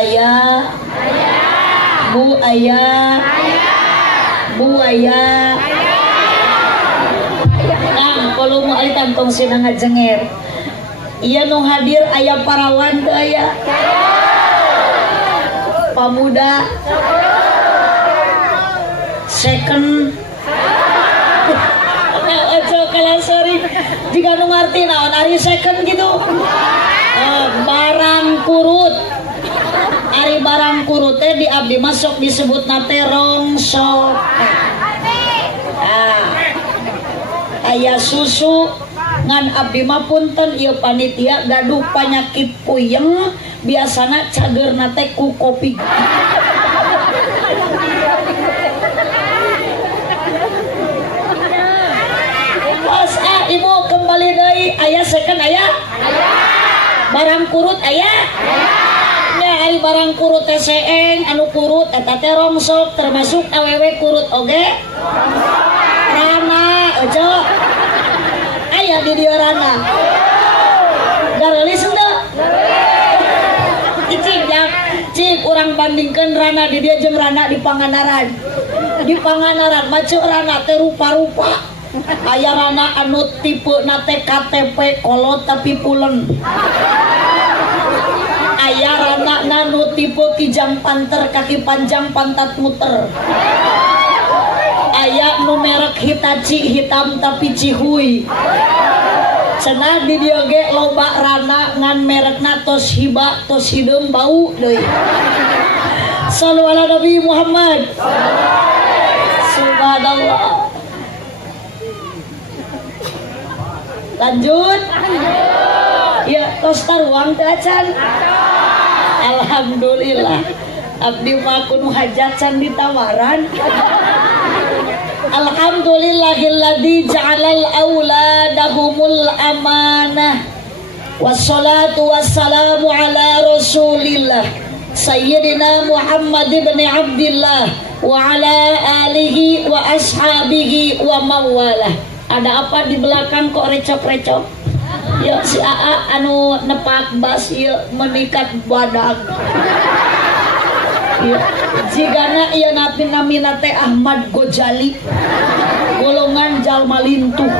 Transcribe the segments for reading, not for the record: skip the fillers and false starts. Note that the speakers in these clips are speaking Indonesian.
ayah, Bu ayah, Bu ayah. Kang, kalau mau alitan tong sinang ngajenger. Iya nung hadir ayah parawan teu aya. Pamuda. Second. Ojo kala sering jika nu ngarti naon ari second gitu. Barang kurut. Ari barang kurut teh di abdi masuk disebut nate rongsok. Aya susu ngan abdi mah punten ieu panitia gaduh panyakit puyeng biasana cageurna teh ku kopi. Pas ibu kembali deui aya second aya? Barang kurut aya? Ya ari barang kurut teh seeng anu kurut eta teh rongsok termasuk awewe kurut oge. Rana ojo aya di dieu rana. Garelis henteu? Cik urang bandingkeun rana di dieu jeung rana di Panganaran. Di Panganaran macu rana teh rupa-rupa. Aya rana anu tipena teh KTP kolot tapi pulen. Aya rana anu tipe kijang panter kaki panjang pantat muter. Aya nu merek Hitachi hitam tapi cihuy. Cenah di dieu ge loba rana ngan merekna Toshiba tos hideung bau deui. Shallu ala Nabi Muhammad. Subhanallah. Lanjut. Ya tos taruang teh acan. Alhamdulillah. Abdi mah kudu hajat can ditawaran. Alhamdulillahilladzi ja'alal auladahumul amanah. Wassalatu wassalamu ala Rasulillah Sayyidina Muhammad ibn Abdillah wa ala alihi wa ashabihi wa mawalah. Ada apa di belakang kok recok-recok? Ya si AA anu nepak bas ieu menikat badag. Jigana ieu namina teh Ahmad Ghazali golongan jalma lintuh.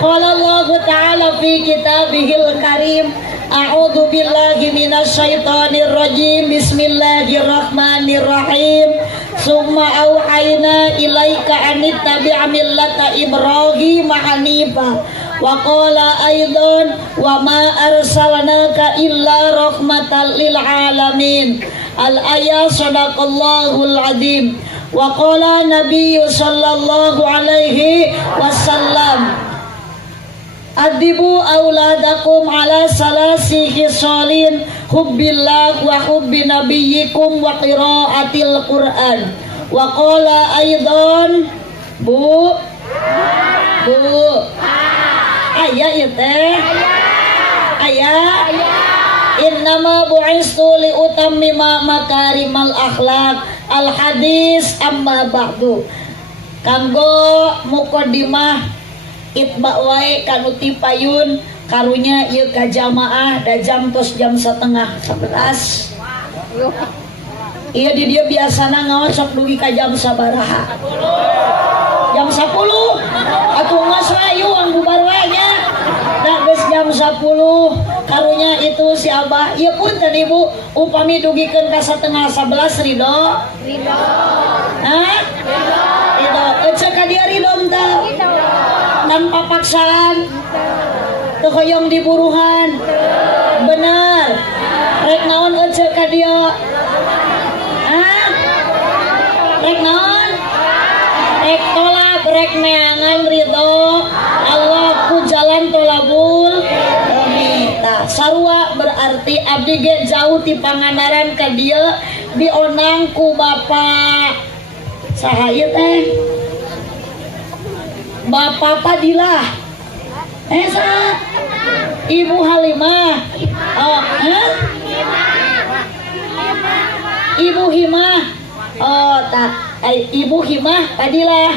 Qala Allah Ta'ala fi kitabihil karim a'udzu billahi minasyaitonir rajim bismillahirrahmanirrahim summa auhayna ilaika anittabi' millata Ibrahim hanifa wa qala aidan wa ma arsalnaka illa rahmatan lil alamin. Al-ayat sadaqallahul azim. Wa qala nabiyyu sallallahu alaihi wasallam adibu auladakum ala salasi khisalin hubbillah wa hubbi nabiyyikum wa qiraatil Qur'an. Wa qala aidan bu aya ieu teh aya innama bu'istu li utammima makarimal akhlaq. Al hadis amma ba'du. Kanggo muqaddimah itba wae kanu tipayun karunya ieu ka jamaah da jam tos jam 10:30 Ieu di dieu biasana ngaos sok dugi ka jam sabaraha? Jam 10. Atuh geus wae yuang bubar wae nya. Da geus jam 10 karunya itu si Abah. Ieu punten Ibu, upami dugikeun ka 10:30 ridho? Ridho. Hah? Ridho. Ece ka dieu ridho teu? Tanpa paksaan. Teu hoyong diburuhan. Bener. Rek naon ece ka dieu? Hah? Rek naon? Rek tolak, rek neangan ridho Allah ku jalan tolabul minta. Sarua berarti abdi ge jauh ti Panganaran ka dieu dionang ku Bapak saha ieu teh? Bapak Fadilah. Saha? Ibu Halimah. Oh, hah? Ibu Himah. Oh, tak. Ibu Himah Fadilah.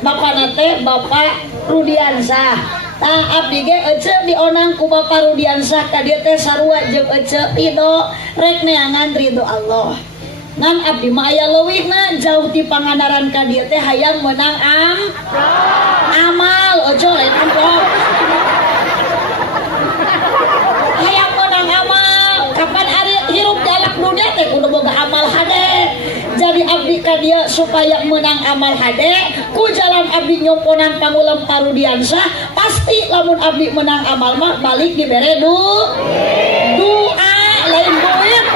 Bapak nate Bapak Rudiansah. Tah abdi ge ece dionang ku Bapak Rudiansah ka dieu teh sarua jeung ece ridho rek neangan ridho Allah. Ngan abdi mah aya leuwihna jauh ti pangandaran ka dieu teh hayang meunang amal ojo lain amplop. Hayang meunang amal. Kapan ari hirup di alam dunia teh kudu boga amal hade. Jadi abdi ka dieu supaya meunang amal hade ku jalan abdi nyomponan pangulam Parudiansah pasti lamun abdi meunang amal mah balik dibere doa lain duit.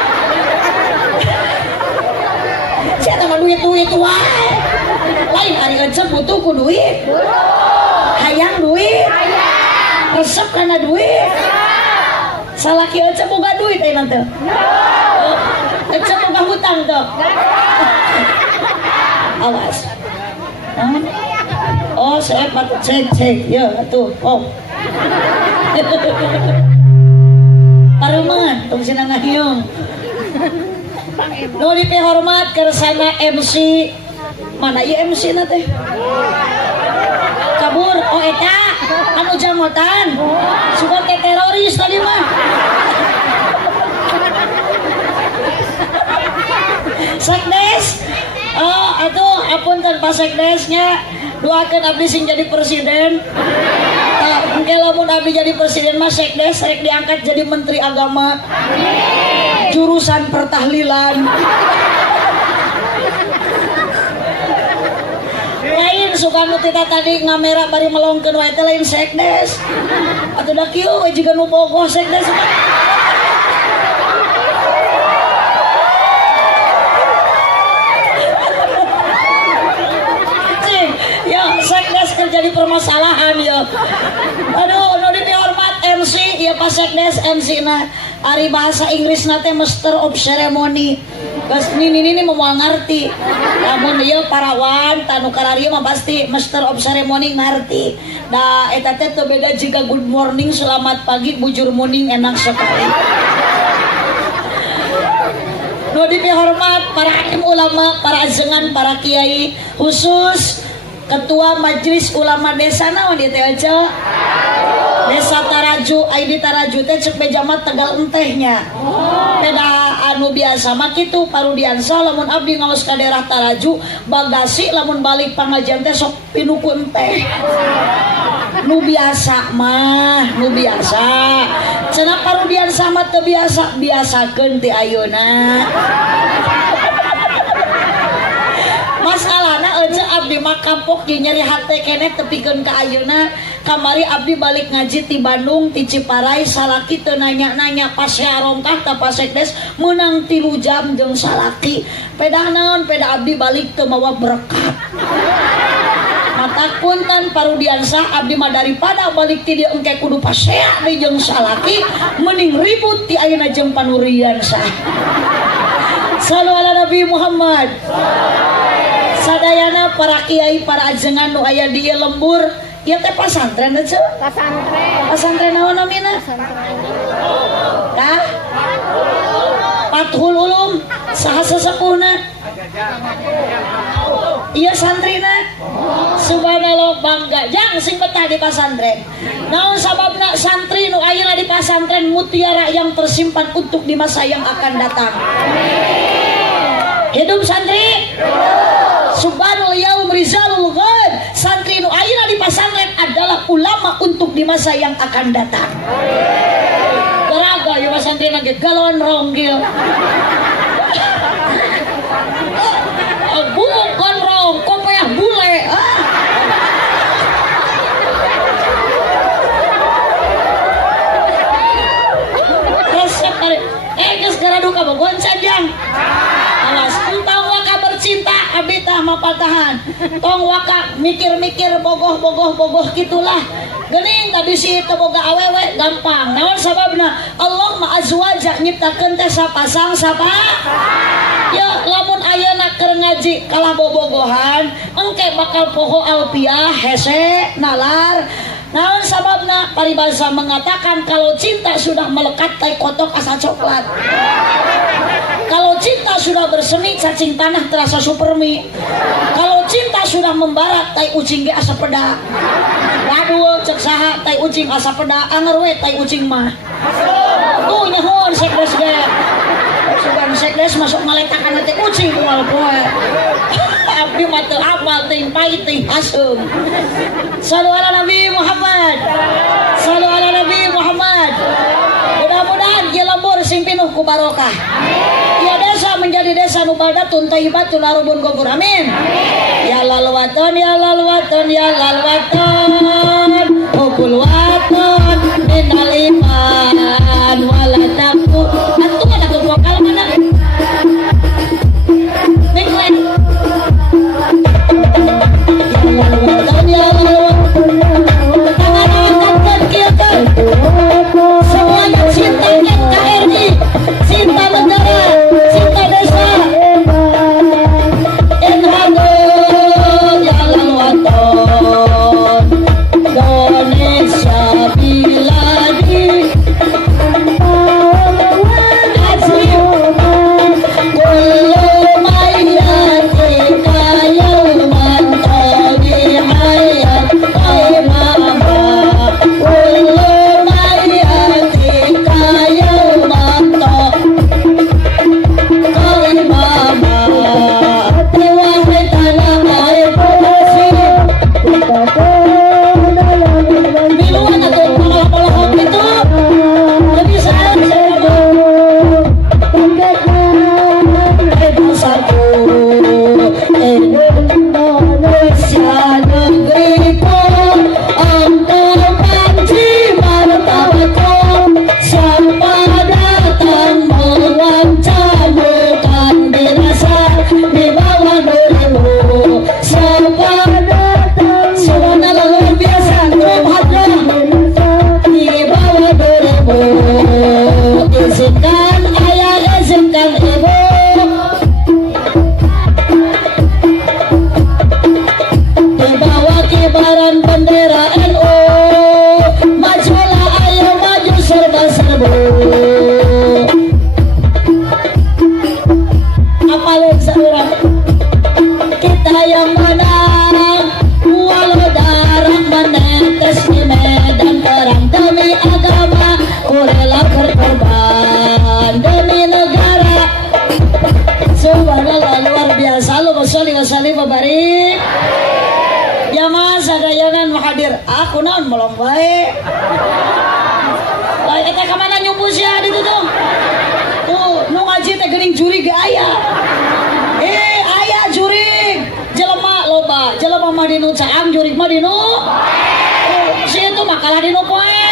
Sia mah duit-duit wae. Lain ari ece butuh ku duit. Hayang duit. Resep kana duit. Salaki ece boga duit ayeuna teh. Ece boga hutang teh. Awas. Oh, saya patut cek. Ya, atuh. Oh. Pareman, tong cenah ngahiung. Nu dipihormat kersana MC. Mana ieu MC na teh? Kabur, oh eta anu jamotan. Suka teh teroris tadi mah. Sekdes. Oh, atuh apunten Pak Sekdesnya. Doakeun abdi sing jadi presiden. Engke lamun abdi jadi presiden mah Sekdes rek diangkat jadi menteri agama. Jurusan pertahlilan. Lain suka nu tita tadi ngamera bari melongkeun wae teh lain Sekdes. Atuh da kieu we jiga nu bogoh Sekdes. Sekdes kerja di permasalahan ya. Aduh, nu dihormat MC ya Pak Sekdes MC na. Ari bahasa Inggris nate Master of Ceremony. Geus ini moal ngarti. Lamun ieu parawan tanu kararieu mah pasti Master of Ceremony ngarti. Da eta teh teu beda jiga good morning selamat pagi bujur morning enak sekali. Nu dihormat para hakim ulama, para ajengan, para kiai, khusus Ketua Majelis Ulama Desa naon ieu teh aja? Desa Taraju, ID Taraju teh cek beja mah Tegal entehnya. Beda anu biasa mah kitu Parudiansah lamun abdi ngaos ka daerah Taraju, bagasi lamun balik pangajian teh sok pinuku enteh. Nu biasa mah, nu biasa. Cenah Parudiansah mah teu biasa, biasakeun ti ayeuna. Masalahna ece abdi mah kapok di nyeri hate keneh tepikeun ka ayeuna. Kamari abdi balik ngaji ti Bandung ti Ciparai salaki teu nanya-nanya pas arongkah ka Pak Sekdes meunang 3 jam jeung salaki. Pedah naon? Pedah abdi balik teu mawa berkat. Mata punten Parudiansah abdi mah daripada balik ti dieu engke kudu pasea deui jeung salaki mending ribut ti ayeuna jeung Parudiansah. Sallu ala Nabi Muhammad. Sadayana para kiai, para ajengan nu aya di lembur, ieu teh pasantren aja. Pasantren naon namina? Tah? Fathul Ulum, saha sesepuhna? Iya santrina. Subhanallah bangga jang sing betah di pasantren. Naon sababna santri nu ayeuna di pasantren mutiara yang tersimpan untuk di masa yang akan datang. Hidup santri. Subhanallah yaum rizalul ghaib. Santri nu ayeuna di pasantren adalah ulama untuk di masa yang akan datang. Garaga ieu santri lagi galon ronggil. Bukan rong, kopiah bule. Resep kali. Geus garadu ka bogon sajang. Alas, tong waka bercinta abdi tah mapatahan. Tong waka mikir-mikir bogoh gitulah. Geuning tadi si teu boga awewe gampang. Naon sababna? Allah ma azwaja nyiptakeun teh sapasang sapa? Ya lamun ayeuna keur ngaji kalah bobogohan, engke bakal poho alpiah hese nalar. Naon sababna? Paribasa mengatakan kalau cinta sudah melekat teh kotok asa coklat. Kalau cinta sudah bersemi cacing tanah terasa supermi. Kalau cinta sudah sudah membara tai ucing ge asa peda. Waduh cek saha tai ucing asa peda anger we tai ucing mah. Tuh nyahoan sekdes ge. Sugan sekdes masuk ngaletakan teh ucing moal poe. Abdi mah teu apal teuing pait teuing asem. Sallu ala Nabi Muhammad. Sallu ala Nabi Muhammad. Mudah-mudahan ieu lembur sing pinuh ku barokah. Ieu desa menjadi desa nu baldatun thayyibatun arubun ghafur. Amin. Ya lal waton ya lal waton ya lal waton. Hubul waton minal iman wala takut. Antum ada vokal mana? Minglen. Ya lal waton ya lal waton. Tangan angkat kieukeun. Semuanya cinta NKRI, cinta negara, cinta desa. Inhadur ya lal waton. Indonesia biladi. Aku naon melong bae. Lah eta ka mana nyumpu sia ditu tuh. Tuh, nu ngaji teh geuning jurig aya. Aya jurig. Jelema loba, jelema mah dinu caang, jurig mah dinu. Sia itu mah kalah dinu poe.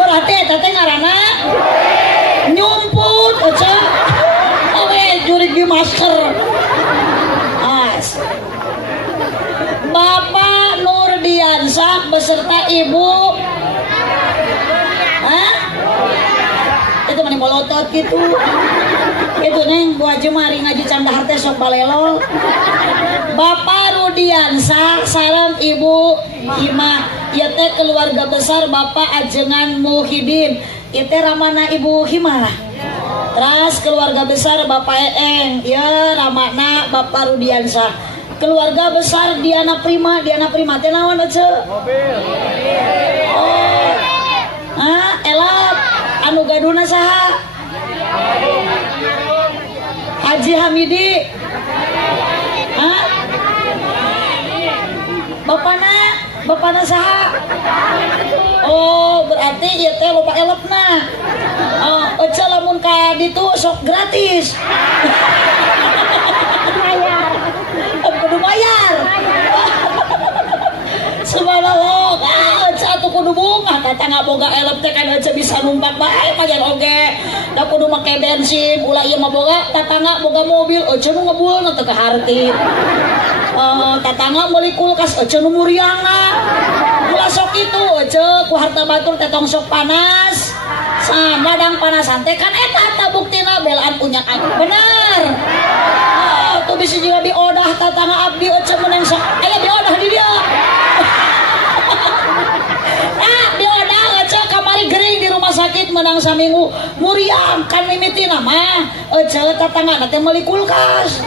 Berarti eta teh ngaranna nyumput aja. Awe jurig di master. As. Bapak Nurdiansah beserta Ibu itu mana molotot gitu itu neng buat jemari ngaji candahar teh sok balelo. Bapak Nurdiansah sareng Ibu Himah ieu teh keluarga besar Bapak Ajengan Muhyiddin ieu teh ramana Ibu Himah. Terus keluarga besar Bapak Eeng ieu ramana Bapak Rudiansah. Keluarga besar Diana Prima teh naon ece? Mobil. Oh. Elap anu gaduna saha? Haji Hamidi. Bapana saha? Oh, berarti ieu teh loba elepna. Ece lamun ka ditu sok gratis. Kudu bayar. Subhanallah, atuh kudu bunga kata boga elep teh kan aja bisa numpak bae pajan oge. Da kudu make bensin, ulah ieu mah boga tatangga boga mobil, aja nu ngebulna teu kaharti. Tatangga meuli kulkas, aja nu muriangna. Ulah sok kitu, aja ku harta batur teh tong sok panas. Madang panasan teh kan eta buktina belaan punya aku. Bener. Tuh bisa juga diodah tatangga abdi oce meneng aya diodah di dia. Diodah oce kamari gering di rumah sakit menang saminggu muriang kan mimiti nama oce tatangga teh meuli kulkas.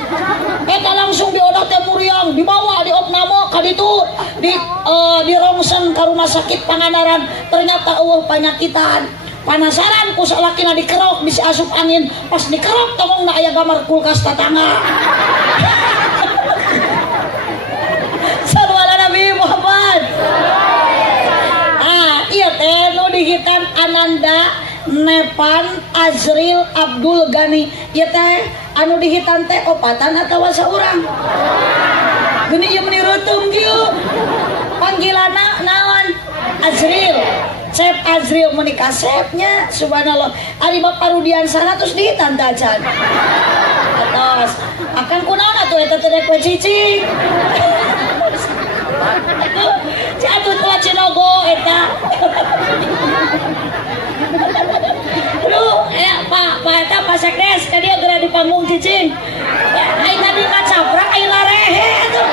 Eta langsung diodah teh muriang dibawa di opname itu di rongsen ke rumah sakit Pangandaran ternyata penyakitan. Penasaran ku salakina dikerok bisa asup angin pas dikerok tongongna aya gambar kulkas tatangga. Sallallahu Nabi Muhammad. Iya teh nu dihitan Ananda Nepan Azril Abdul Ghani. Iya teh anu dihitan teh opatan atau saurang? Gini ieu menireuteum kieu. Panggilanna naon? Azril. Chef Azril menikah chefnya subhanallah. Ari Bapak Rudian sana terus dihitan tajan. Atas akan kunaon atuh eta teh kue cicing. Si atuh tua Cinogo eta. Aduh, Pak eta Pak Sekdes ka dia geura di panggung cicing. Ai tadi ngacaprak ai larehe atuh.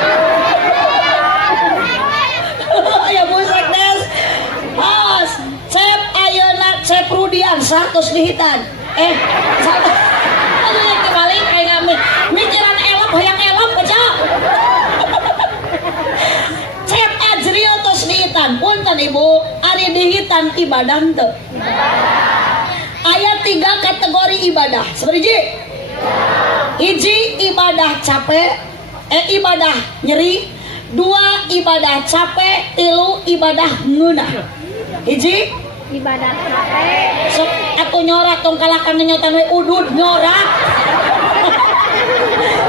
Ya Bu Sekdes. Pas Chef ayeuna Chef Rudiansa terus dihitan. Aduh yang kebalik ai ngami. Mikiran elop hoyang elop baca. Chef Azril terus dihitan. Punten Ibu, ari dihitan ibadah teu. Aya 3 kategori ibadah. Sabariji? Hiji ibadah capek, ibadah nyeri, 2 ibadah capek, 3 ibadah ngeunah. Hiji ibadah capek. sok aku nyorak tong kalakan nyotan we udud nyorak.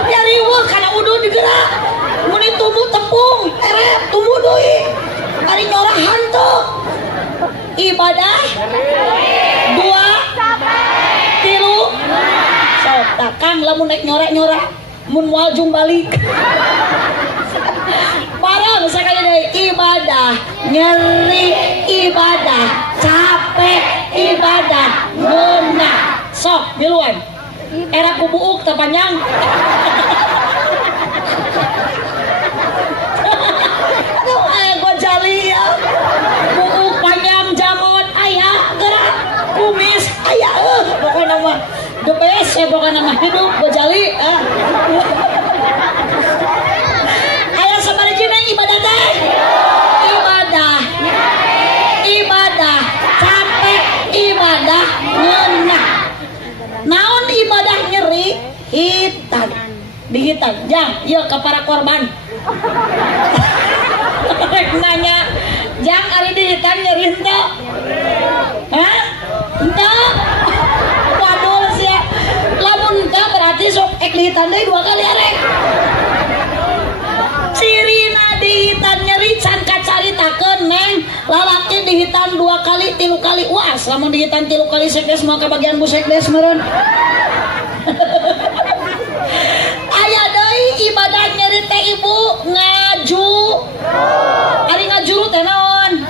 Ya riweuh kana udud digerak. Mun tumbuh tepung, erep tumbuh deui. Ari nyorak hanteu. Ibadah 2 3 sok takang lamun naik nyorak-nyorak mun moal jung balik. Barang sekali deh ibadah nyeri, ibadah capek, ibadah ngeunah. Sok miluan era kubuuk terpanjang. Aduh gue jali ya buuk panjang jamut ayah gerak kumis ayah pokoknya mah the best ya pokoknya mah hidup gue jali ibadah teh ibadah capek ibadah ngeunah. Naon ibadah nyeri hitan dihitan jang ieu ka para korban. Rek nanya jang ari dihitan nyeri henteu? Hah? Henteu? Waduh sia lamun henteu berarti sok ek dihitan deui 2 kali arek. Sirina dihitan nyeri can kacaritakeun neng lalaki dihitan 2 kali 3 kali uas lamun dihitan 3 kali sekdes mau ke bagian Bu Sekdes meureun. Aya deui ibadah nyeri teh Ibu ngaju. Ari ngajuru teh naon?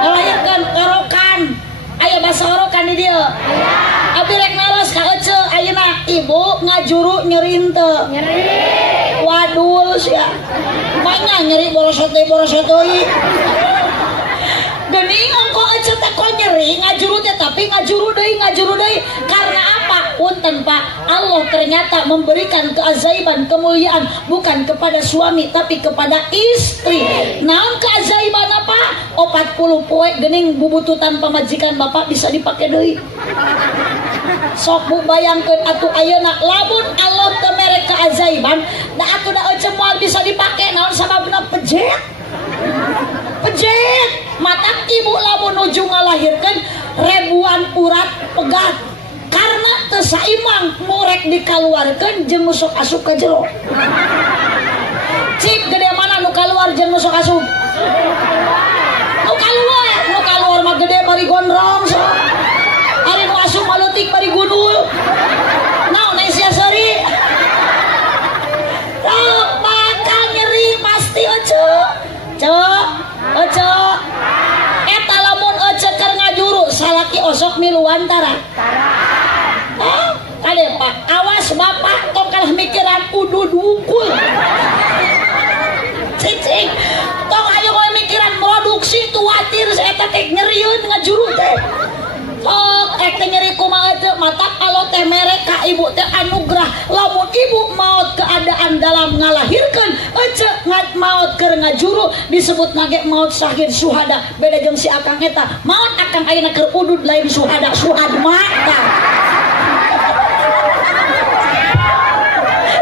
Ngalayakeun orokan. Aya basa orokan di dieu. Abdi rek naros ka ece ayeuna Ibu ngajuru nyeri henteu? Nyeri. Waduh sia. Manya nyeri borosot deui. Geuning engko ece teh kok nyeri ngajuru teh tapi ngajuru deui. Karena apa? Punten Pak, Allah ternyata memberikan keajaiban, kemuliaan bukan kepada suami tapi kepada istri. Naon keajaiban apa? 40 poe geuning bubututan pamajikan Bapak bisa dipakai deui. Sok Bu bayangkeun atuh ayeuna lamun Allah teu mere keajaiban da atuh da ece moal bisa dipake naon sababna pejet matak Ibu lamun nuju ngalahirkeun ribuan urat pegat karena teu saimbang murek dikaluarkeun jeung nu sok asup ka jero. Cik gede mana nu kaluar jeung nu sok asup? Nu kaluar mah gede bari gondrong sok. Ari nu asup maleutik bari gundul. Naon sia seuri? Rok bakal nyeri pasti ece. Ece. Eta lamun ece keur ngajuru salaki osok miluan tara. Kade Pak, awas Bapak tong kalah mikiran udud wungkul. Cicing. Tong ayo kowe mikiran produksi tuatir eta teh nyerieun ngajuru teh. Sok ek teh nyeri kumaha teu matak Allah teh mere ka ibu teh anugerah lamun ibu maot keadaan dalam ngalahirkeun ece ngat maot keur ngajuru disebut nage maot syahid syuhada beda jeung si akang eta maot akang ayeuna keur udud lain syuhada syuhad mata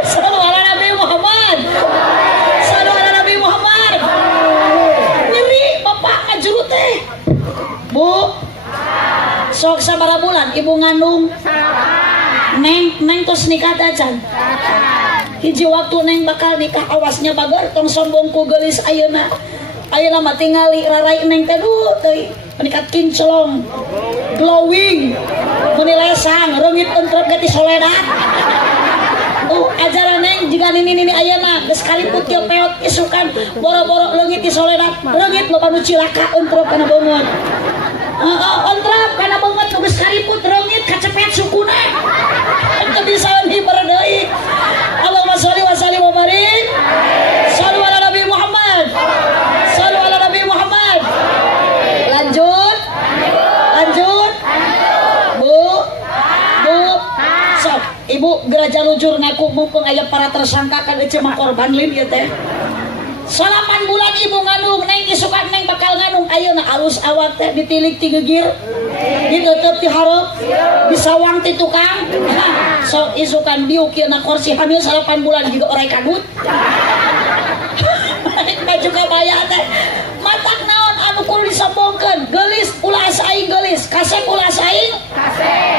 sallallahu ala Nabi Muhammad sallallahu ala Nabi Muhammad nyeri bapak ngajuru teh bu sok sabaraha bulan ibu ngandung neng tos nikah aja hiji waktu neng bakal nikah awasnya bagar tong sombong ku geulis ayeuna mah tingali rarai neng teh duh teuy nikat kinclong glowing muni lesang reungit entrep gati soledat ajaran neng jika nini ayeuna geus kaliput kieu peot isukan boro-boro leungit di soledat reungit loba nu cilaka entrep kana beungeut ontrap karena banget tugas kariput reungit kacepet sukuna itu bisa hibar deui Allahumma sholli wa sallim wa barik shallu ala Nabi Muhammad shallu ala Nabi Muhammad lanjut bu sok ibu geraja lujur ngaku mumpung aya para tersangka kan ece mah korban lin ieu teh 8 bulan ibu ngandung neng isukan neng bakal ngandung ayeuna alus awak teh ditilik ti geugir diteuteub ti hareup disawang ti tukang sok isukan biuk kieu na kursi hamil 8 bulan juga orai kadut baju kabaya teh matak naon anu kudu disombongkeun geulis ulah aing geulis kasep ulah aing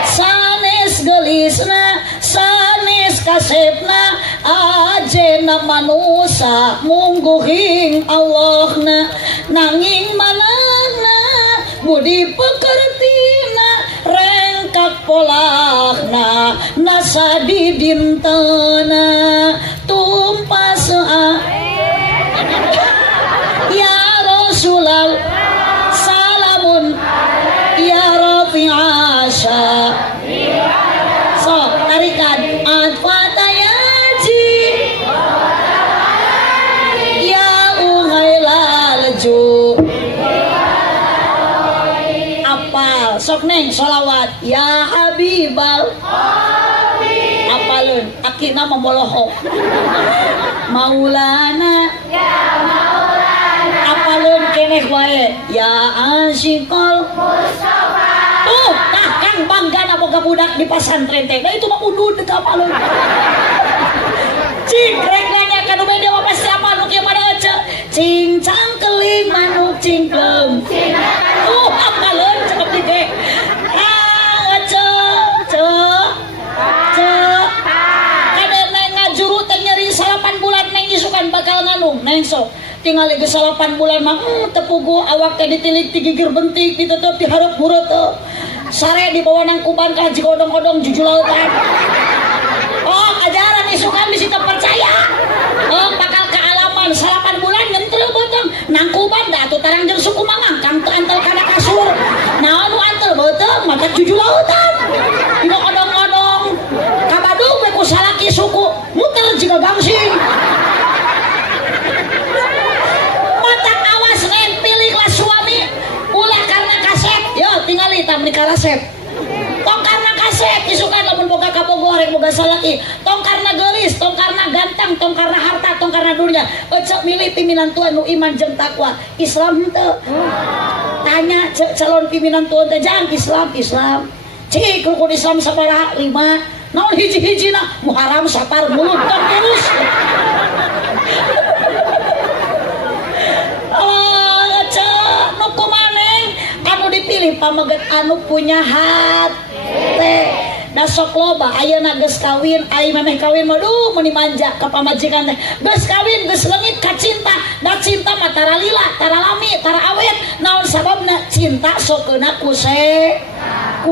sanes geulisna sanes kasepna ajena manusa mungguhing Allahna nanging manahna budi pekertina rengkak polahna nasa di dintena tumpah ya Rasulullah salamun ya Rafi'asya so tarikan atfatayaji ya uhailalju apal sok neng sholawat ya habibal apalun akina memolohok maulana apalun keneh wae ya asyikol tuh nah kan bangga na boga budak di pasantren teh nah itu mah udud teh apalun cing regnanya kanu beda mah pasti apa nu kieu pada aja cincang keling manuk cingklem apalun cakep dige neng ngajuru teh nyeri 8 bulan neng isukan bakal ngandung neng sok tinggal lagi 8 bulan mah tepugu awak teh ditilik ti gigir bentik ditutup ti hareup hureup sare dibawa nang kuban ka haji odong-odong juju lautan ajaran isukan bisi teu percaya bakal kealaman 8 bulan nyentreu beuteung nang kuban da atuh tarang jeung suku mangangkang teu antel kana kasur naon nu antel beuteung mata juju lautan dina odong-odong ka Badung we ku salaki suku muter jiga gangsing tingali tamri karasep tong karna kasep isukan lamun boga kabogoh rek boga salaki tong karna geulis tong karna ganteng tong karna harta tong karna dunia ecek milih pimpinan tua nu iman jeung takwa Islam henteu tanya calon pimpinan tua teh jang Islam cik rukun Islam sabaraha 5 naon hiji-hijina muharam sapar mulut tong terus dipilih pameget anu punya hati da sok loba ayeuna geus kawin ai maneh kawin mah duh mun dimanja ka pamajikan teh geus kawin geus leungit ka cinta da cinta mah tara lila tara lami tara awet naon sababna cinta sokeuna ku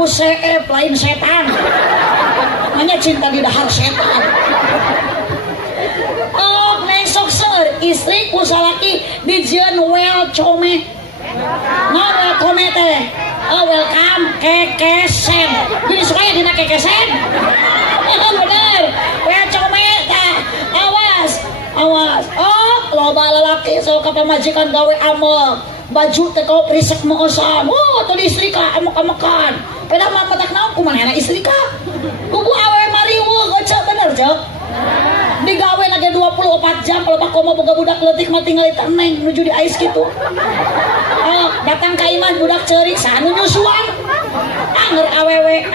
seep lain setan hanya cinta di dahar setan neng sok seueur istri ku salaki dijieun well come ngomel komete welcome kekesen jadi supaya dina kekesen bener come tah awas loba lalaki sok ka pamajikan gawe amel baju teh kau prisek moosan tuh istri ka amek-amekan Peda mah matak naon kumaha na istri ka. Kubu awe mariweuh gocok bener cok. Digawe lagi 24 jam kalau pak komo boga budak leutik mah tinggal neng nuju di ais gitu. Datang ka imah budak ceurik sanu nyusuan. Anger awewe.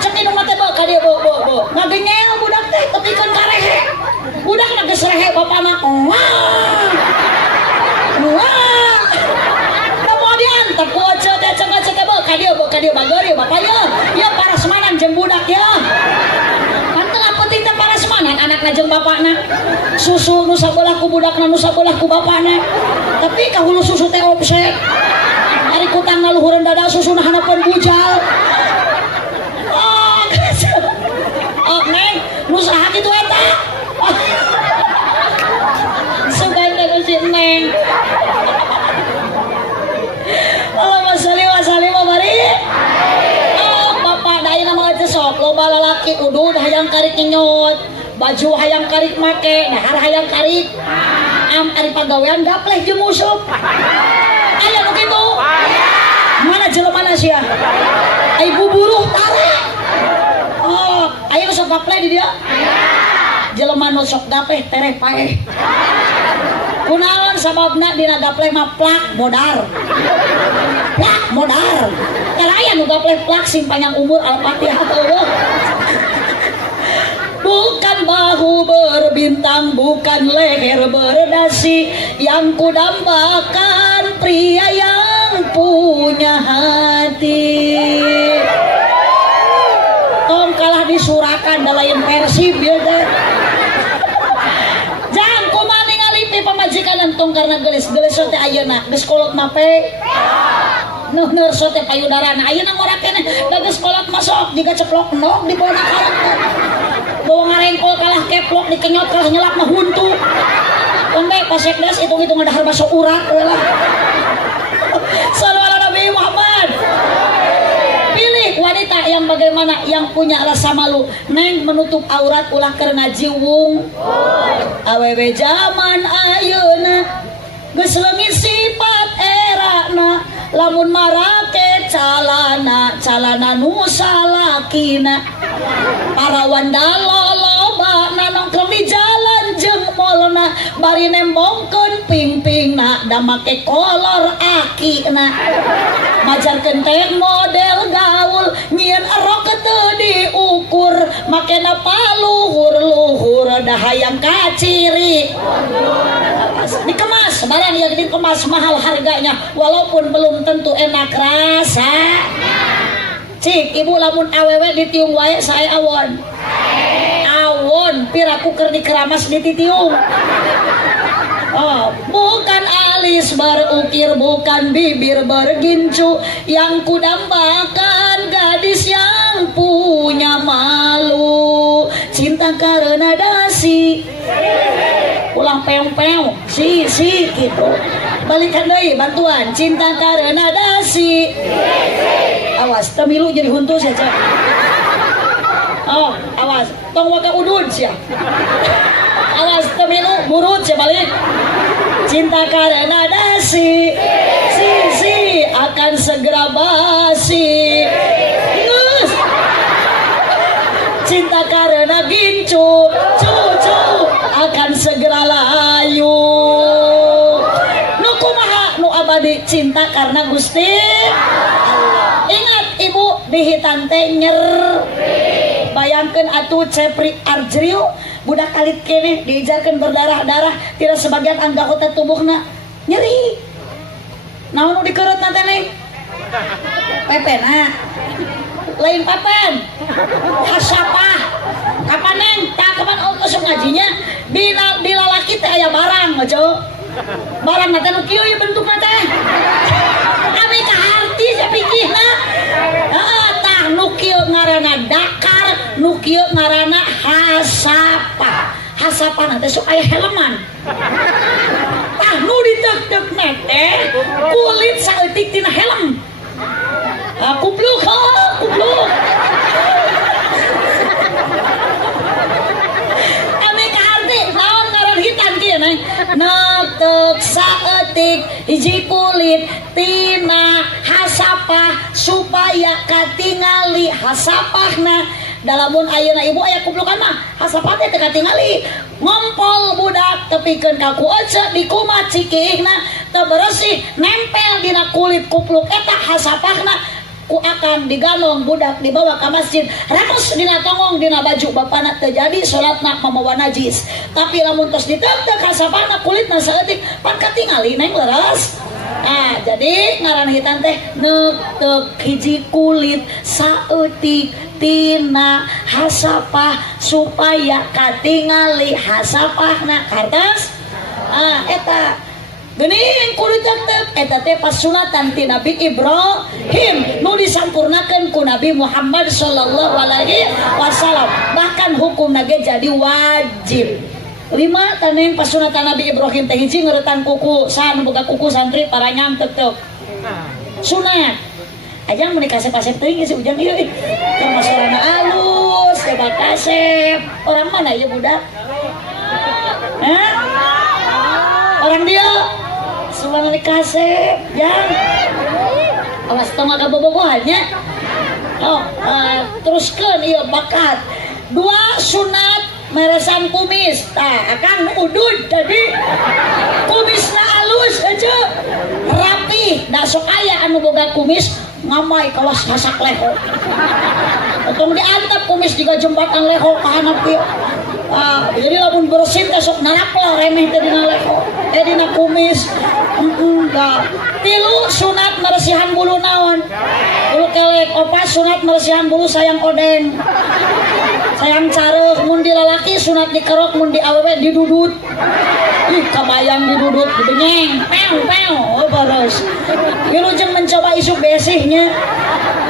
Cek indung mah teh beuh ka dieu beuh. Ngagengel budak teh tepikeun karehe. Budak na geus rehe bapana. Wah. Kemudian tepu cek beuh ka dieu bageur ieu bapanya. Ieu parasmanan jeung budak ya. Penting teh parasmanan anakna jeung bapakna. Susu nu sabelah ku budakna nu sabelah ku bapana. Tapi kahulu susu teh opsek. Ari kutangna luhureun dada susuna hanapeun bujal. Neng, nu saha kitu eta? Sugan teh si Neng. Allahumma sholli wa sallim wa barik. Bapak daina mah teh sok loba lalaki udud hayang karik nyot, baju hayang karik make, dahar hayang karik. Ari pagawean gapleh jeung musuh. Aya nu kitu? Mana jelemana sia? Ai buburuh tare. Aya nu sok gapleh di dieu? Jelema nu sok gapleh tereh paeh. Kunaon sababna dina gapleh mah plak modar. Plak modar. Tara aya nu gapleh plak simpanyang umur Al-Fatihah eueuh. Bukan bahu berbintang, bukan leher berdasi, yang kudambakan pria yang punya hati. Tong kalah disurakan lain Persib ya teh. Jang kumaha ningali pi pamajikan entong karena gelis teh ayeuna geus kolot mah pe. Neueur teh payudarana ayeuna ngora keneh da geus kolot masuk jiga ceplok nok di bawah karang. Bawa ngarengkol kalah keplok dikenyot kalah nyelap mah huntu. Lembe pasekdes hitung-hitung dahar baso urat lah. Sallallahu Nabi Muhammad. Pilih wanita yang bagaimana, yang punya rasa malu. Neng menutup aurat ulah karena jiwung. Awewe zaman ayeuna geus leungit sifat erana, lamun marake calana nu salakina. Para wandalo lobana nongkrong di jalan jeung molna, bari nembongkeun pingpingna da make kolor akina. Majarkeun teh model gaul nyieun erok teu diukur, makena paluhur-luhur da hayang kaciri. Dikemas barang yang dikemas mahal harganya, walaupun belum tentu enak rasa. Cik, ibu lamun awewe ditiung wae saya awon. Awon piraku keur dikeramas dititiung. Bukan alis berukir, bukan bibir bergincu, yang kudambakan gadis yang punya malu. Cinta karena dasi. Ulang peong-peong, si gitu. Balikan deui bantuan. Cinta karena dasi. Awas, temilu jadi huntu saja. Awas, tong waga udud sia. Awas, temilu burut sia balik. Cinta karena dasi, si akan segera basi. Ngus. Cinta karena gincu, cucu akan segera layu. Nu kumaha nu abadi cinta karena Gusti. Ingat ibu dihitan teh nyer. Bayangkeun atuh Cepri Arjrio budak alit keneh diijarkeun berdarah-darah tidak sebagian anggota tubuhna nyeri. Naon nu dikeurutna teh Neng? Pepena. Lain papan. Hasapah. Kapan Neng? Tah kapan sok ngajinya? Di lalaki teh aya barang, Cok. Barang teh nu kieu bentukna teh. Abi kaharti sapikihna. Tah nu kieu ngaranna dakar, nu kieu ngaranna hasapa. Hasapa teh sok aya helman. Tah nu ditek-tekna teh kulit saeutik tina helm. Kupluk. Abi kaharti naon ngaran hitan kieu Neng? Netek saeutik hiji kulit tina hasapa supaya katingali hasapahna. Dalamun ayeuna ibu aya kuplukan mah hasapah teh teu katingali ngompol budak tepikeun ka ku ece di kumat cikihna teu bersih nempel dina kulit kupluk eta hasapahna ku akan diganong budak dibawa ke masjid ramus dina tongong dina baju bapana terjadi salatna mamawa najis tapi lamun tos diteuteuk hasapahna kulitna saeutik pan katingali neng leres. Nah, jadi ngaran hitan teh neuteuk hiji kulit saeutik tina hasapah supaya katingali hasapahna kartos. Eta geuning kulit teuteuk eta teh pas sunatan ti Nabi Ibrahim nu disampurnakeun ku Nabi Muhammad sallallahu alaihi wasallam bahkan hukumna ge jadi wajib. 5 taneng pasunatan Nabi Ibrahim teh hiji ngeuretan kuku san boga kuku santri paranyam teuteuk sunat ajang meuni kasep-kasep teuing geus ujang ieu keur masorana alus teh kasep orang mana ieu budak orang dia suara kasep jang awas tong aga bobogohannya teruskeun ieu bakat 2 sunat meresan kumis, akan udud tadi kumisna halus aja rapi, dah sok aya anu boga kumis ngamai kawas masak leho, potong diantap kumis juga jembatan leho kahanap kieu, jadi lamun bersih teh sok naraplah remeh teh dina leho, dina kumis, enggak. 3 sunat meresihan bulu naon, bulu kelek. 4 sunat meresihan bulu sayang odeng. Sayang careuh mun di lalaki sunat dikerok mun di awewe didudut. Ih kabayang didudut dibenyeng. Pew baros. Wilujeng mencoba isuk besihnya.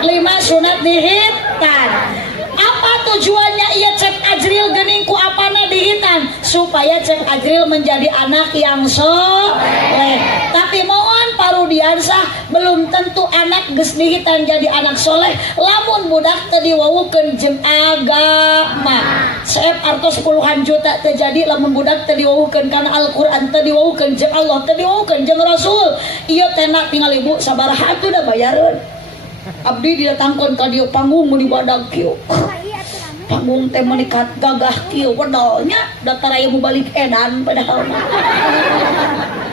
5 sunat dihitan. Apa tujuannya ia Cep Ajril geuning ku apana dihitan supaya Cep Ajril menjadi anak yang soleh. Tapi mohon parudiansah belum tentu anak geus dihitan jadi anak soleh lamun budak teu diwawukeun jeung agama. Cep artos puluhan juta terjadi lamun budak teu diwawukeun kana Al-Qur'an, teu diwawukeun jeung Allah, teu diwawukeun jeung Rasul. Ieu teh tinggal ibu sabaraha atuh da bayareun. Abdi didatangkeun ka dieu panggung mun dibadag kieu. Panggung teh menikat gagah kieu wedolnya daftar aya balik edan padahal.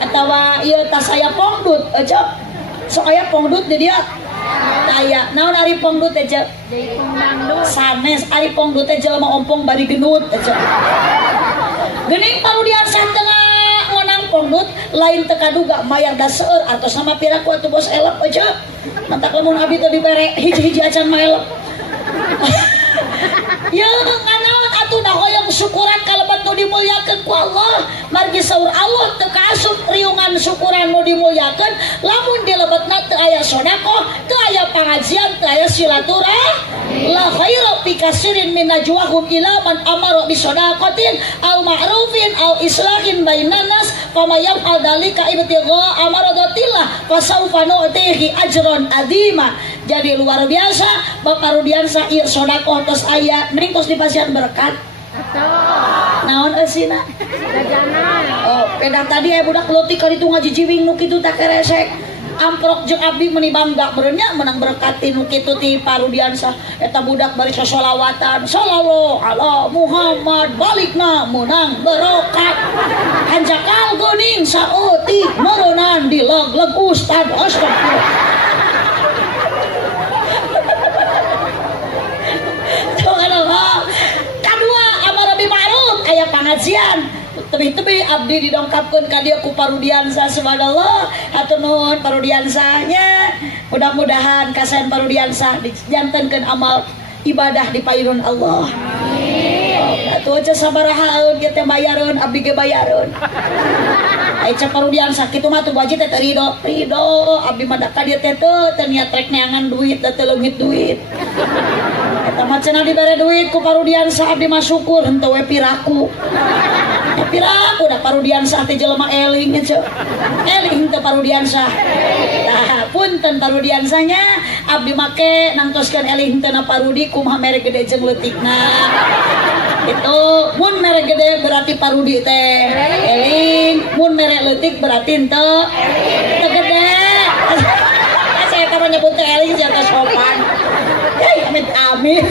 Atawa ieu tas aya pongdut aja. Sok aya pongdut di dia. Aya naon ari pongdut teh cek? Sanes ari pongdut teh jelema ompong bari genut aja. Geuning parudian satengah ngonang pongdut lain teu kaduga mayar da seueur atos sama piraku atuh bos elep aja. Mantak lamun abi teh dibere hiji-hiji acan maelep. Ya nganaon atuh da hoyong syukuran kalebat nu dimuliakeun ku Allah margi saur Allah teu kaasup riungan syukuran nu dimuliakeun lamun di lebetna teu aya sedekah teu aya pangajian teu aya silaturahmi la khaira fi katsirin min najwahum ila man amara bi shadaqatin aw ma'rufin aw islahin bainan nas fama yaf'al dzalika ibtigha amaradatillah fasawfa nu'tihi ajran adzima. Jadi luar biasa Bapak Rudiansah ieu sedekah tos aya mending tos dipasihan berkat. Naon eusina? Jajanan. Oh, pedah tadi budak leutik ka ditu ngajijiwing nu kitu tak keresek. Amprok jeung abdi meuni bangga beurnya menang berkat ti nu kitu ti Parudiansah. Eta budak bari sholawatan. Sallallahu ala Muhammad balikna menang berkat. Hanjakal geuning saeutik meureunnan di leg-leg ustad astagfirullah. Kadua amar bi ma'ruf aya pangajian tebi-tebi abdi didongkapkeun ka dieu ku Parudiansah subhanallah hatur nuhun Parudiansahnya mudah-mudahan kasan Parudiansah dijantenkeun amal ibadah di pairun Allah amin atuh aja sabaraha ieu teh bayareun abdi ge bayareun ai ca Parudiansah kitu mah teu wajib teh ridho abdi mah ka dieu teh teu niat rek neangan duit da teu leungit duit eta mah cenah dibere duit ku Parudiansah abdi mah syukur henteu we piraku piraku da Parudiansah teh jelema eling nya eling teh Parudiansah tah punten Parudiansahnya abdi make nangtoskeun eling teh na Parudi kumaha mere gede jeung leutikna itu mun mere gede berarti Parudi teh eling mun mere leutik berarti henteu teu gede saya eta mah disebut eling siapa sopan. Amit-amit.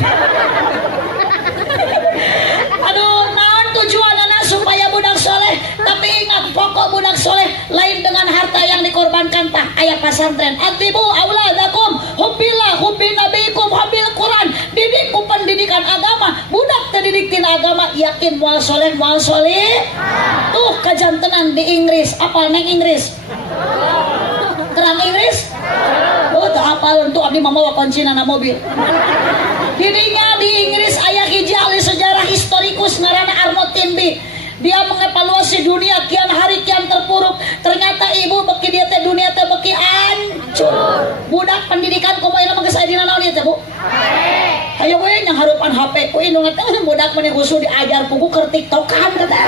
Aduh, naon tujuanana supaya budak soleh. Tapi ingat, pokok budak soleh lain dengan harta yang dikorbankan tah aya pasantren. Atibu auladakum hubbillah hubbi nabikum hubbil Quran. Didik ku pendidikan agama. Budak terdidik tina agama yakin moal soleh moal soleh. Tuh kajantenan di Inggris. Apa neng Inggris? Terang Inggris? Oh, tak apa untuk abdi mama kuncina na mobil. Didinya di Inggris aya hiji ahli sejarah historikus ngaranna Arnold Toynbee. Dia mengevaluasi dunia kian hari kian terpuruk. Ternyata ibu beki dia teh dunia teh beki hancur. Budak pendidikan kumaha ieu mah geus aya dina naon ieu teh, Bu? Ayo we yang harupan HP ku indung teh budak meni kudu diajar pugu keur TikTokan kata.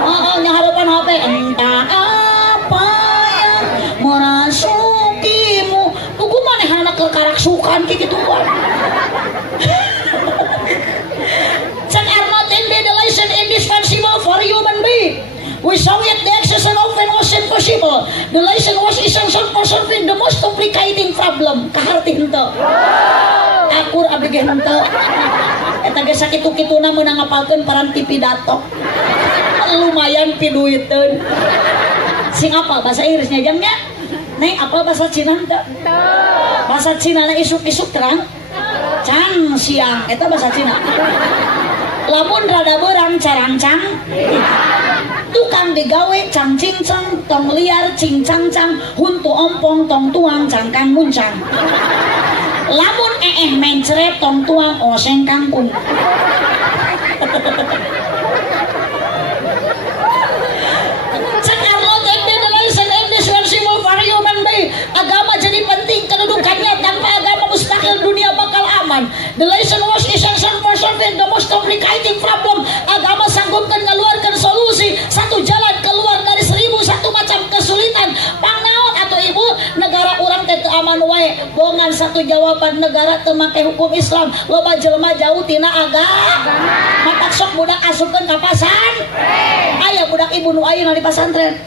Heeh, yang harupan HP entah apa yang merasukimu. Pugu manehna keur karaksukan kitu kan. Cek Arnold Toynbee, the lesson indispensable for human being. Without it, the exercise often was impossible. The lesson was essential for solving the most complicating problem. Kaharti henteu. Akur abdi ge henteu. Eta ge sakitu-kituna meunang ngapalkeun paranti pidato. Lumayan piduiteun. Sing apa bahasa Inggrisnya jamnya? Neng apa bahasa Cina henteu? Bahasa Cina na isuk-isuk terang. Cang siang eta bahasa Cina. Lamun rada beurang carancang tukang digawe cang cincang tong liar cincang cang huntu ompong tong tuang cangkang muncang lamun mencret tong tuang oseng kangkung. Cek Arnold Toynbee, the lesson indispensable for human being. Agama jadi penting kedudukannya, tanpa agama mustahil dunia bakal aman. The lesson was essential for solving the most complicating problem. Agama sanggupkan ngeluarkan solusi satu jalan keluar dari 1001 macam kesulitan. Pangnaon atau ibu negara orang teh teu aman wae. Bongan satu jawaban negara teu make hukum Islam. Loba jelema jauh tina agama. Matak sok budak asupkeun ka pasan. Aya budak ibu nu ayeuna di pasantren.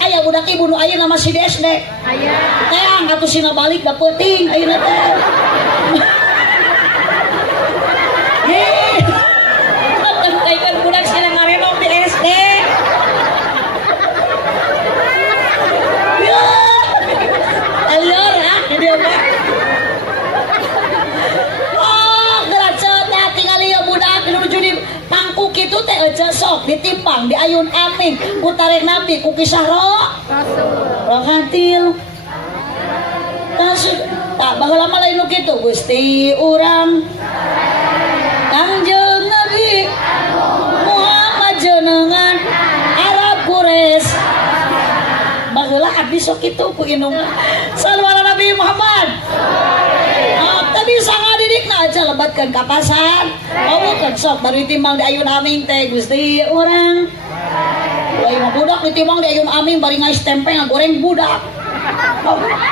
Aya budak ibu nu ayeuna masih di SD. Aya. Teang atuh sina balik da peuting ayeuna teh. Kayak budak sekarang ngarenong di SD. Ya, alior ah, dia mah. Oh, geracet tinggal ieu budak nuju di pangku kitu teh ece sok ditimpang di ayun aming ku tarek nabi ku kisah rohatil. Tasuk tak baheula mah lain nu kitu Gusti urang Kangjeng Nabi Muhammad jenengan Arab Quraisy. Baheula abdi sok kitu ku indung salawat Nabi Muhammad. Tadi sangat didikna aja lebatkeun ka pasar. Bawakeun sok bari timbang di ayun aming teh Gusti urang. Lain budak ditimbang di ayun aming bari ngais tempe ngagoreng budak.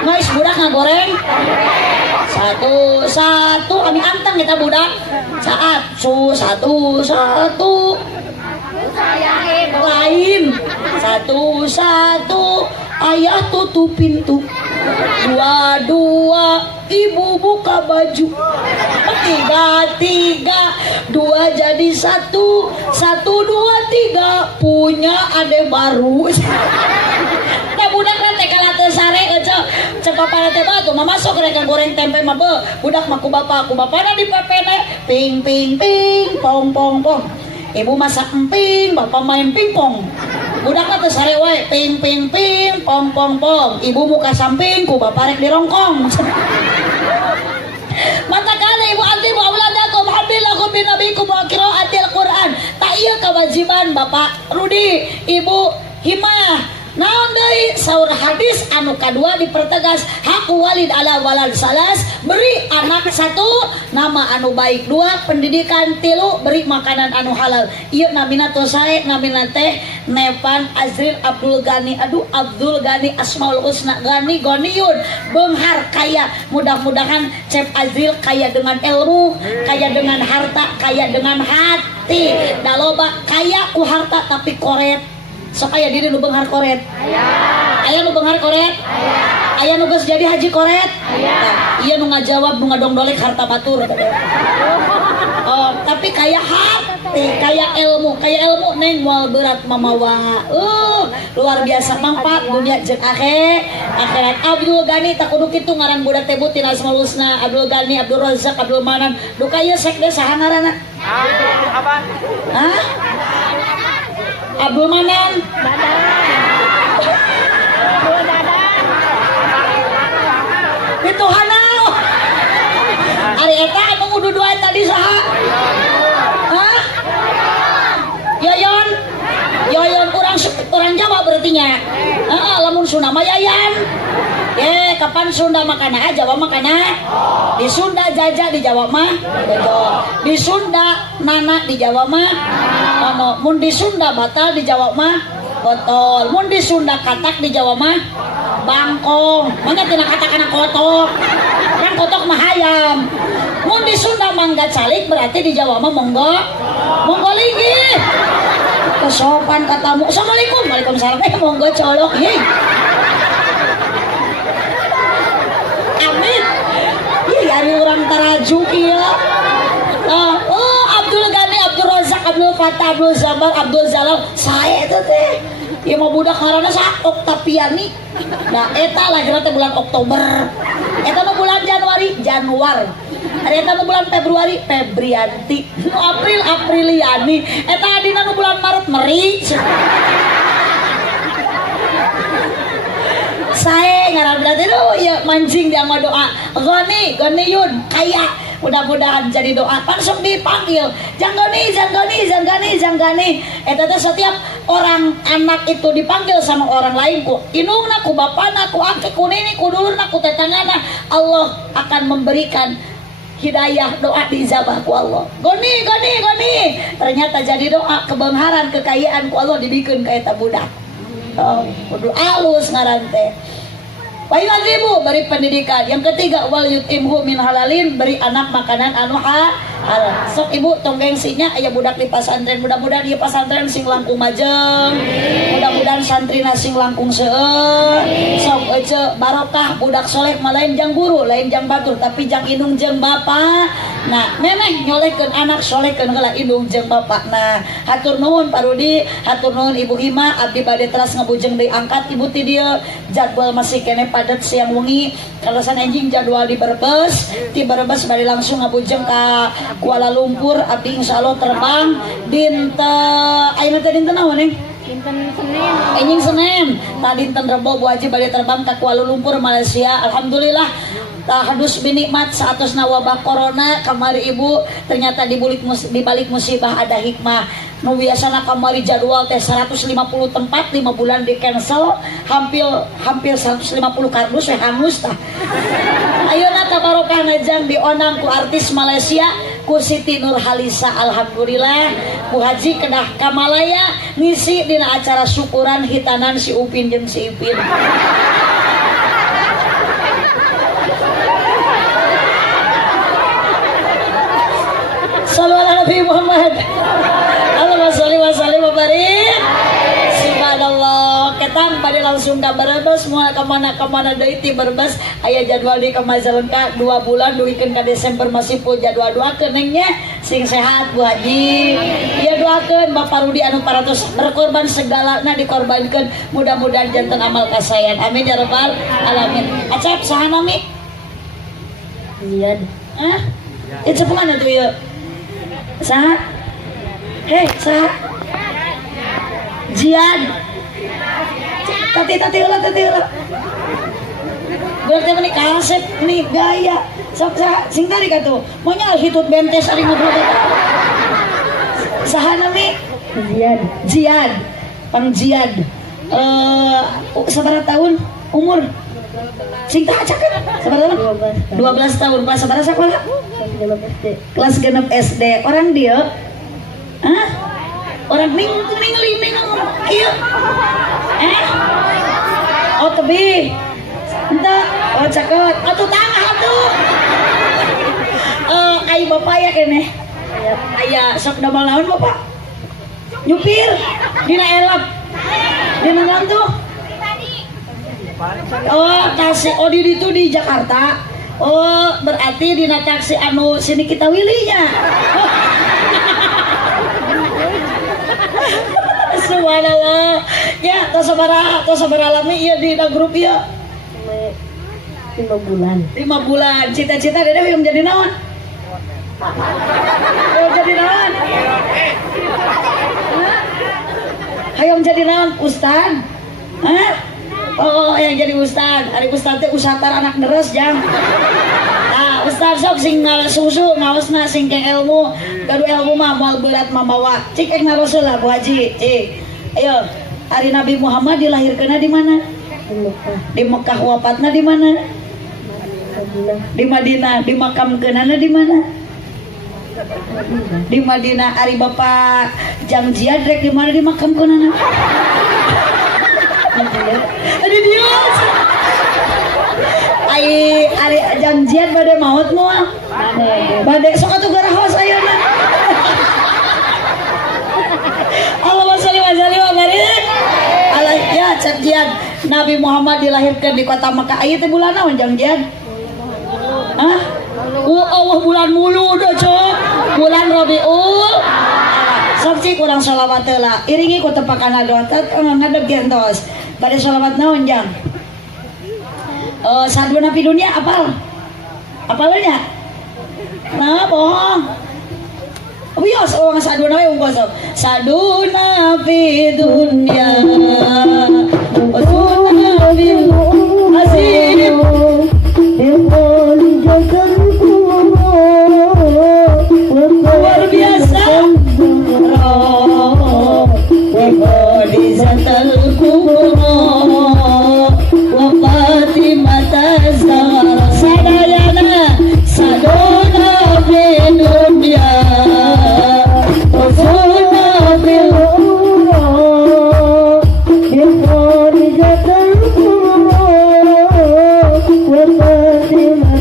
Ngais budak ngagoreng. Satu kami anteng kita budak saat satu lain satu ayah tutup pintu dua ibu buka baju tiga dua jadi satu dua tiga punya adek baru. Nah budak nanti kalau tersare cek papa nanti batu mama masuk mereka goreng tempe mah budak mah ku bapak nanti pepene ping pong ibu masak emping bapak main pingpong. Budak nanti sare wae ping pong ibu muka samping ku bapak rek dirongkong. Mata kali ibu anti bu auladakum habilakum binabikum wa qiraatil Quran. Tak iya kewajiban bapak Rudi ibu himah. Naon deui saur hadis anu kadua dipertegas hak walid ala walad salas beri anak satu nama anu baik dua pendidikan tilu beri makanan anu halal. Ieu namina tos sae namina teh Nevan Azril Abdul Gani Asmaul Husna Gani Goniun beunghar kaya. Mudah-mudahan Cep Azril kaya dengan ilmu, kaya dengan harta, kaya dengan hati. Da loba kaya ku harta tapi koret. Sok aya diri nu beunghar koret. Aya nu beunghar koret? Aya. Aya nu geus jadi haji koret? Tah, ieu nu ngajawab nu ngadongdolek harta batur. Oh, tapi kayak hati, kayak ilmu neng moal berat mamawa. Luar biasa manfaat dunia jeung akhirat. Abdul Ghani tak kudu kitu ngaran budak teh tina Asmaul Husna. Abdul Ghani, Abdul Razak, Abdul Manan. Duka ieu sek deh saha ngaranna? Apa? Hah? Abdul Manan. Itu hanau. Ari eta anu ngududuan tadi saha? Hah? Yoyon orang Jawa berarti nya. Lamun Sunda mah Yayan. Kapan Sunda makana Jawa makana? Di Sunda jaja di Jawa mah jojo. Di Sunda nana di Jawa mah ono. Mun di Sunda batal di Jawa mah botol. Mun di Sunda katak di Jawa mah bangkong. Mangga tina katakana kotok. Kan kotok mah hayam. Mun di Sunda mangga calik berarti di Jawa mah monggo linggih. Kesopan katamu. Assalamualaikum. Waalaikumsalam. Monggo colok. Amin. Ari orang taraju ieu. Abdul Ghani, Abdul Razak, Abdul Fattah, Abdul Zabar, Abdul Zalal. Sae eta teh. Ieu mah budak ngaranna sa Oktaviani. Nah, eta lahirna teh bulan Oktober. Eta mah bulan Januar. Eta nu bulan Februari Febrianti. Nu April Apriliani. Eta adina nu bulan Maret Meri. Sae ngaran berarti ya mancing dia mau doa. Goni Yun kaya. Mudah-mudahan jadi doa. Langsung dipanggil. Janggani. Eta teh setiap orang anak itu dipanggil sama orang lain ku indungna, ku bapana, ku akek, ku nini, ku dulurna, ku tetangana, Allah akan memberikan hidayah doa diijabah ku Allah. Goni. Ternyata jadi doa kebenaran kekayaan ku Allah dibikeun ka eta budak. Kudu alus ngaran teh. Wayu'adzibu beri pendidikan. Yang ketiga wal yutimhu min halalin, beri anak makanan anu halal. Sok ibu tonggengsinya aya budak di pasantren, mudah-mudahan ieu pasantren sing langkung majeng. Mudah-mudahan santrina sing langkung seueur. Sok ece barokah budak soleh mah lain jang guru, lain jang batur, tapi jang indung jeung bapa. Nah, memeh nyolehkeun anak solehkeun heula indung jeung bapa. Nah, hatur nuhun Pak Rudi, hatur nuhun Ibu Hima, abdi bade teras ngabujeng deui angkat ibu ti dieu. Jadwal masih kene padat siang wengi. Kalasan anjing jadwal di Brebes, ti Brebes bade langsung ngabujeng ka Kuala Lumpur. Abdi insyaallah terbang dinten ayeuna teh dinten naon nih? Dinten Senin. Anjing Senin. Tadi dinten Rebo Bu Haji bade terbang ka Kuala Lumpur Malaysia. Alhamdulillah tahadus binikmat saatosna wabah corona kamari ibu ternyata dibalik musibah ada hikmah. Nu biasana kamari jadwal teh 150 tempat 5 bulan di cancel, hampir 150 kardus hangus tah. Ayeuna tabarokah najang dionang ku artis Malaysia ku Siti Nurhalisa. Alhamdulillah Bu Haji kedah ka Malaya ngisi dina acara syukuran hitanan si Upin jeung si Ipin. Sallallahu alaihi Muhammad. Allahumma sholli wa sallim wa barik. Subhanallah. Ketang bade langsung ka Brebes, moal ka mana deui ti Brebes aya jadwal di Majalengka 2 bulan duikeun ka Desember masih full jadwal. Doakeun neng nya sing sehat Bu Haji. Ieu doakeun Bapak Rudi anu paratos berkorban segalana dikorbankeun, mudah-mudahan janten amal kasayan. Amin ya rabbal alamin. Acap saha nami? Ziad. Hah? Itu kemana tuh ya? Saha? Saha? Jian. Tati ulah. Berarti ini kasep, ini gaya. Sing tadi katu, maunya hitut bentes ari ngobrol. Saha nami? Jian. Pang Jian. Sabaraha tahun umur? Sing tak acakeun. Sabaraha tahun? 12 tahun. Kelas sabaraha sakola? Kelas 6 SD. Orang dia? Hah? Orang bingung kieu. Oh tebi. Entah. Oh cakot. Atuh tangah atuh. Ai bapak ya kene. Aya sok damel naon bapak? Nyupir. Dina elap. Dina naon tuh? Oh, taksi. Oh, di itu di Jakarta. Oh, berarti di taksi anu sini kita wilinya. Subhanallah. Ya, tos sabaraha lami ieu di grup ieu. 5 bulan. 5 bulan. Cita-cita Dede yang jadi naon? Oh, jadi naon? Hayang jadi naon? Ustad? Hah? Oh, yang jadi ustad. Ari ustad teh usatar anak deres jang. Nah, ustad sok sing susu ngaosna sing keng ilmu. Gadu ilmu mah moal berat mamawa. Cik ek narosul lah Bu Haji. Cik. Ayo, hari Nabi Muhammad dilahirkeunna di mana? Di Mekah. Wafatna di mana? Di Madinah. Dimakamkeunana di mana? Di Madinah. Ari Bapak Jang Jiad rek di mana dimakamkeunana? Aduh dia. Ari janjian bade maut moal. Bade sok atuh garahos ayeuna. Allahumma sholli wa sallim wa barik. Ya janjian Nabi Muhammad dilahirkan di kota Makkah. Aya teh bulan naon janjian? Hah? Allah bulan mulu dah cok. Bulan Rabiul. Sok cik urang sholawat heula. Iringi ku tepakana doa ngadeg gentos. Bade sholawat naon jang? Saduna fi dunia apal? Apalnya? Nah, bohong. Wios orang saduna we unggul sok. Saduna fi dunia. Saduna fi asim. Luar biasa. Zatal kubro wa Fatimah Zahra sadayana sadona fi dunya wasuna bil umrah bil kharijatul kubro wa Fatimah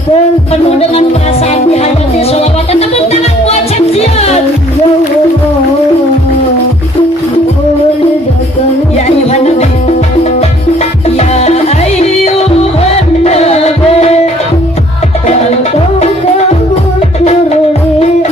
penuh dengan perasaan dihayati sholawat. Tepuk tangan buat Cekjian. Ya ayuhan nabi, ya ayuhan nabi, kalau kau kabul kurni,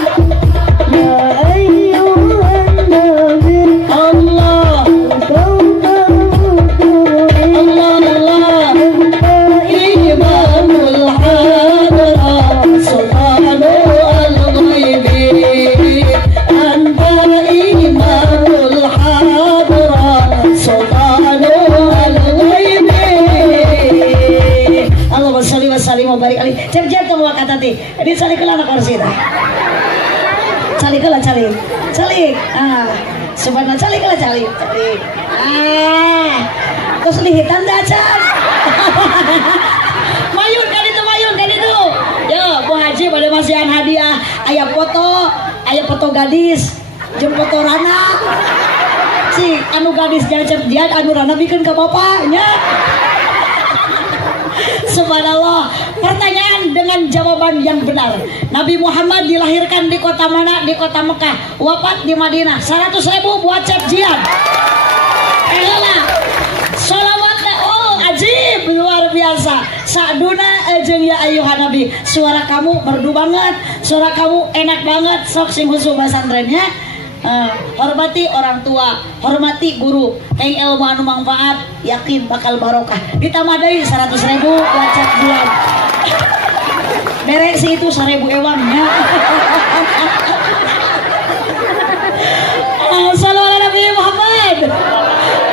ya ayuhan nabi, Allah, kau kabul kurni, Allah, imamul hadrah, sultanul al-ghaibi, anta imamul hadrah. Allahumma sholli wa sallim wa barik alaihi. Cek jatuh wa kata ti. Di salik keula anak kursi teh. Salik keula calik. Calik. Ah, subhanallah calik keula calik. Calik. Ah. Terus lihitan dah can. Mayun kan itu. Yo, Bu Haji pada masihan hadiah. Aya foto gadis. Jeung foto Rana. Si anu gadis jajab dia anu Rana bikin ke bapaknya. Subhanallah. Pertanyaan dengan jawaban yang benar. Nabi Muhammad dilahirkan di kota mana? Di kota Mekah. Wafat di Madinah. 100.000 buat Cep Jian. Sholawatnya ajib luar biasa. Saduna jeung ya ayuhan nabi. Suara kamu merdu banget. Suara kamu enak banget. Sok sing husu pesantrennya. Hormati orang tua, hormati guru, kain ilmu anu manfaat, yakin bakal barokah. Ditamadai 100.000 buat Cep Jian. Merek sih itu 1.000 ewangnya. Sallallahu Nabi Muhammad.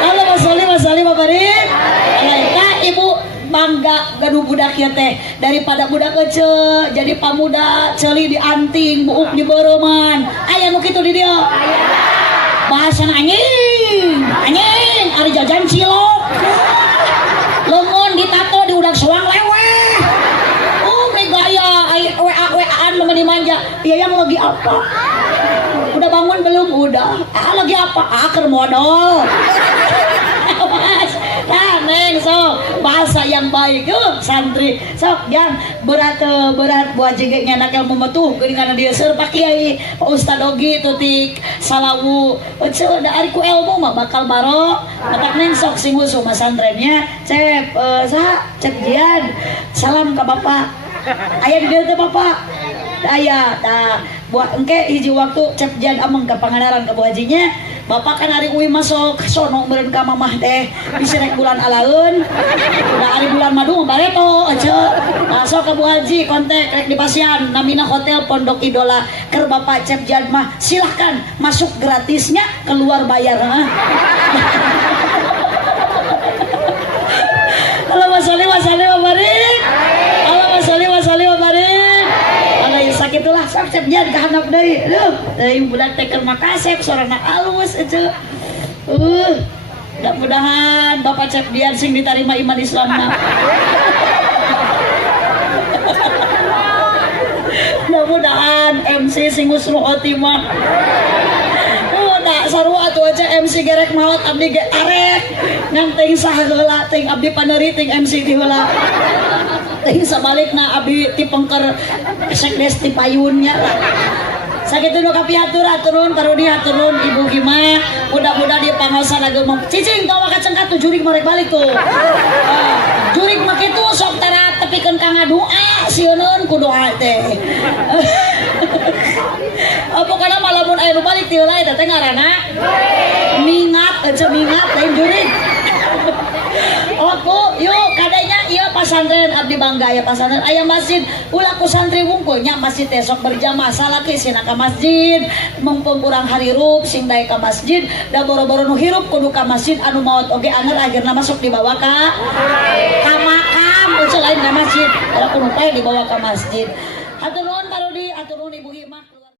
Allahumma sholli wa sallim wa barik. Ibu bangga gaduh budak ya teh, daripada budak kecil jadi pamuda celi dianting buuk di boroman. Aya nu kitu di dieu. Bahasana anjing ari jajan cilok. Lemun ditato di udag soang leweh. Ini gaya WA-WA-an lu dimanja. Iya yang lagi apa? Udah bangun belum? Udah. Lagi apa? Keur modal. Nah, Neng neng sok bahasa yang baik santri sok yang berat buat jengek anak ilmu metuh karena dia ser pak kiai pak ustad ogi tutik salawu da ari ku ilmu mah bakal baro matak neng sok sing usuh mas santrennya cep cep jian salam ke bapak aya di dieu teh bapak aya tah buat engke hiji waktu cep jian ameng ke Pangandaran ke Bu Hajinya bapak kan hari uwi masuk sono meureun ka mamah teh bisa rek bulan alaeun udah hari bulan madu bareto aja masuk ke Bu Haji kontak rek di pasian namina hotel Pondok Idola keur bapak cep jian mah silahkan masuk gratisnya keluar bayar Allahumma sholli wa sallim wa barik Allahumma sholli wa sallim wa barik alai sakitulah cep jian kahandap deui teuing bulan teh keur makasep sorana alus aja mudah-mudahan bapak cep jian sing diterima iman Islamna mudah-mudahan MC sing husnul khotimah tak sarua atuh aja MC gerek maot abdi ge arek ngan teuing saheula teuing abdi paneuri teuing MC ti heula teuing sabalikna abdi ti pengker sekdes ti payunnya lah sakitu nu kapiatur aturun karuni aturun ibu gima mudah-mudahan dia pangosan agama cicing kau maka cengkat tuh jurig mereka balik tuh jurig mah kitu sok tara tepikeun ka ngadua sieun ku doa teh apa kana malamun aya nu balik ti heula eta teh ngaranna mingat mingat lain jurig Oku, yuk kadanya iya pasantren abdi bangga ya pasantren aya masjid ulah ku santri wungkulnya masjid esok berjamaah salaki sina ka masjid mumpung urang harirup sing dae ka masjid da boro-boro nu hirup kudu ka masjid anu maot oge anger akhirna masuk dibawa ka makam ucul lain ka masjid ada kudu dibawa ka masjid atur nuhun parodi atur nuhun ibu himah